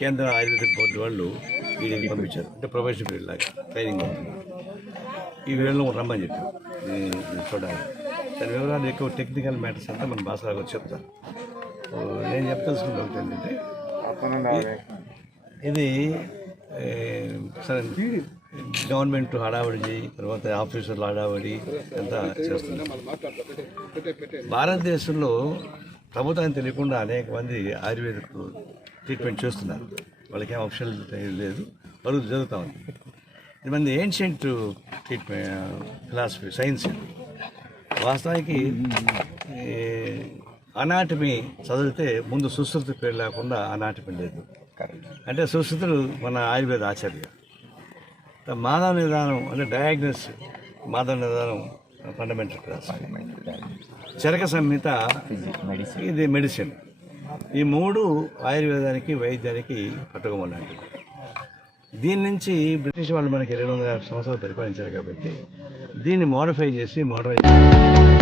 కేంద్ర ayurvedic board వాళ్ళు వీడికి పంపించారు. అంటే ప్రొఫెషనల్ పీరియడ్ లాగా ట్రైనింగ్ ఈ వీళ్ళని రమ్మని చెప్పారు. చూడాలి. దాని వివరాలు ఎక్కువ టెక్నికల్ మ్యాటర్స్ అంతా మన భాషలో గారు చెప్తారు. నేను చెప్పదలుచుకుంటే ఒకటి ఏంటంటే ఇది సరే గవర్నమెంట్ హడావిడి తర్వాత ఆఫీసర్లు హడావిడి అంతా చేస్తున్నారు. భారతదేశంలో ప్రభుత్వానికి తెలియకుండా అనేక మంది ఆయుర్వేదిక్ ట్రీట్మెంట్ చేస్తున్నారు. వాళ్ళకి ఏం ఆప్షన్ లేదు. వరకు జరుగుతూ ఉంది. ఇది మంది ఏన్షియంట్ ట్రీట్మెంట్ ఫిలాసఫీ సైన్స్ వాస్తవానికి అనాటమీ చదివితే ముందు సుశ్రుతి పేరు లేకుండా అనాటమీ లేదు. అంటే సుశ్రుతుడు మన ఆయుర్వేద ఆచార్య మానవ నిదానం అంటే డయాగ్నోస్ మానవ నిదానం ఫండమెంటల్ క్లాస్ చరక సంహిత ఇది మెడిసిన్. ఈ మూడు ఆయుర్వేదానికి వైద్యానికి పట్టుకోమ లాంటివి దీని నుంచి బ్రిటిష్ వాళ్ళు మనకి రెండు వందల యాభై సంవత్సరాలు పరిపాలించారు కాబట్టి దీన్ని మోడిఫై చేసి modernise